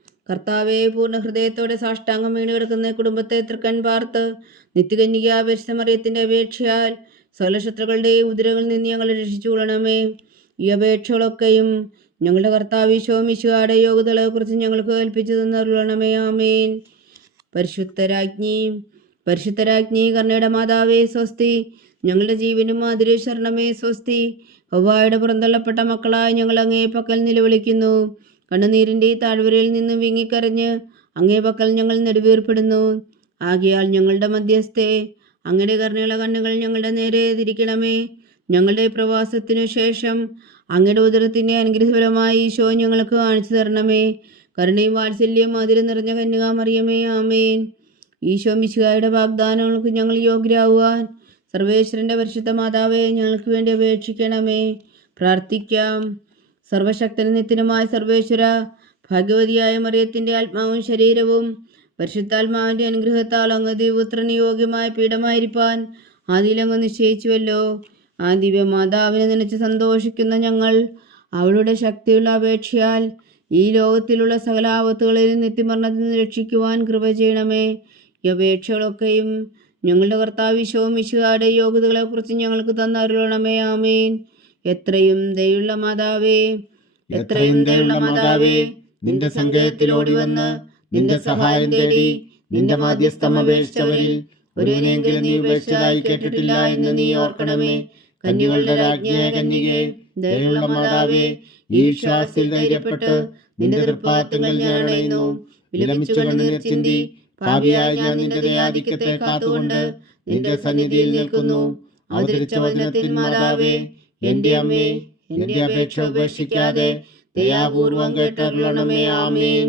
കർത്താവെ പൂർണ ഹൃദയത്തോടെ സാഷ്ടാംഗം വീണ് കിടക്കുന്ന കുടുംബത്തെ തൃക്കൻ പാർത്ത് നിത്യകന്യക പരിശുദ്ധമറിയത്തിന്റെ അപേക്ഷയാൽ സകല ശത്രുക്കളുടെയും ഉദരങ്ങളിൽ നിന്ന് ഞങ്ങളെ രക്ഷിച്ചുകൊള്ളണമേ ഈ അപേക്ഷകളൊക്കെയും ഞങ്ങളുടെ കർത്താവ് ശോമിശുകാരുടെ യോഗ്യതകളെ കുറിച്ച് ഞങ്ങൾക്ക് കൽപ്പിച്ചു തന്നറിയണമേ ആമേൻ. പരിശുദ്ധരാജ്ഞി പരിശുദ്ധരാജ്ഞി കർണയുടെ മാതാവേ സ്വസ്തി. ഞങ്ങളുടെ ജീവനും മാതിരി ശരണമേ സ്വസ്തി. ഹവായുടെ പുറന്തള്ളപ്പെട്ട മക്കളായി ഞങ്ങൾ അങ്ങേ പക്കൽ നിലവിളിക്കുന്നു. കണ്ണുനീരിന്റെ ഈ താഴ്വരയിൽ നിന്നും വിങ്ങിക്കരഞ്ഞ് അങ്ങേ പക്കൽ ഞങ്ങൾ നെടുവേർപ്പെടുന്നു. ആകിയാൽ ഞങ്ങളുടെ മധ്യസ്ഥെ അങ്ങയുടെ കരുണയുള്ള കണ്ണുകൾ ഞങ്ങളുടെ നേരെ തിരിക്കണമേ. ഞങ്ങളുടെ പ്രവാസത്തിനു ശേഷം അങ്ങയുടെ ഉദരത്തിന്റെ അനുഗ്രഹഫലമായി ഈശോ ഞങ്ങൾക്ക് കാണിച്ചു തരണമേ. കരുണയും വാത്സല്യം അതിര് നിറഞ്ഞ കന്യകാമറിയമേ ആമേൻ. ഈശോ മിശുകായുടെ വാഗ്ദാനങ്ങൾക്ക് ഞങ്ങൾ യോഗ്യരാകുവാൻ സർവേശ്വരന്റെ പരിശുദ്ധ മാതാവേ ഞങ്ങൾക്ക് വേണ്ടി അപേക്ഷിക്കണമേ. പ്രാർത്ഥിക്കാം. സർവശക്തനും നിത്യനുമായ സർവേശ്വര ഭഗവതിയായ മറിയത്തിന്റെ ആത്മാവും ശരീരവും പരിശുദ്ധാത്മാവിന്റെ അനുഗ്രഹത്താൽ അങ്ങ് ദൈവപുത്രന് യോഗ്യമായ പീഠമായിരിക്കാൻ ആദിയിലങ്ങ് നിശ്ചയിച്ചുവല്ലോ. ആ ദിവ്യമാതാവിനെ നനച്ച് സന്തോഷിക്കുന്ന ഞങ്ങൾ അവളുടെ ശക്തിയുള്ള അപേക്ഷയാൽ ഈ ലോകത്തിലുള്ള സകല ആപത്തുകളിൽ നിത്യമരണത്തിൽ നിന്ന് രക്ഷിക്കുവാൻ കൃപ ചെയ്യണമേ. ഈ അപേക്ഷകളൊക്കെയും ഞങ്ങളുടെ കർത്താവിശവും വിശുകാരുടെ യോഗ്യതകളെക്കുറിച്ച് ഞങ്ങൾക്ക് തന്നരുളണമേ. ആമേൻ. എത്രയും ദയുള്ള മാതാവേ എത്രയും ദയുള്ള മാതാവേ നിന്റെ സങ്കേതത്തിൽ ഓടി വന്ന് നിന്റെ സഹായം തേടി നിന്റെ മാധ്യസ്ഥം അപേക്ഷിച്ചവരിൽ ഒരുവനെങ്കിലും നീ ഉപേക്ഷിച്ചതായി കേട്ടിട്ടില്ല എന്ന് നീ ഓർക്കണമേ. കന്യകളുടെ രാജ്ഞിയായ കന്യകെ ദയുള്ള മാതാവേ ഈ വിശ്വാസത്തിൽ ധൈര്യപ്പെട്ട് നിന്റെ തൃപ്പാത്തങ്ങൾ ഞാൻ അണയുന്നു. വിലമിച്ചു കണ്ണുനീർ ചിന്തി. പാപിയായ ഞാൻ നിന്റെ ദയാധിക്യത്തെ കാത്തുകൊണ്ട് നിന്റെ സന്നിധിയിൽ നിൽക്കുന്നു. അവതരിച്ച വചനത്തിൽ മാതാവേ എന്റെ അമ്മേ എന്റെ അപേക്ഷ ഉപേക്ഷിക്കാതെ ദയാപൂർവം കേട്ടറിയണമേ ആമേൻ.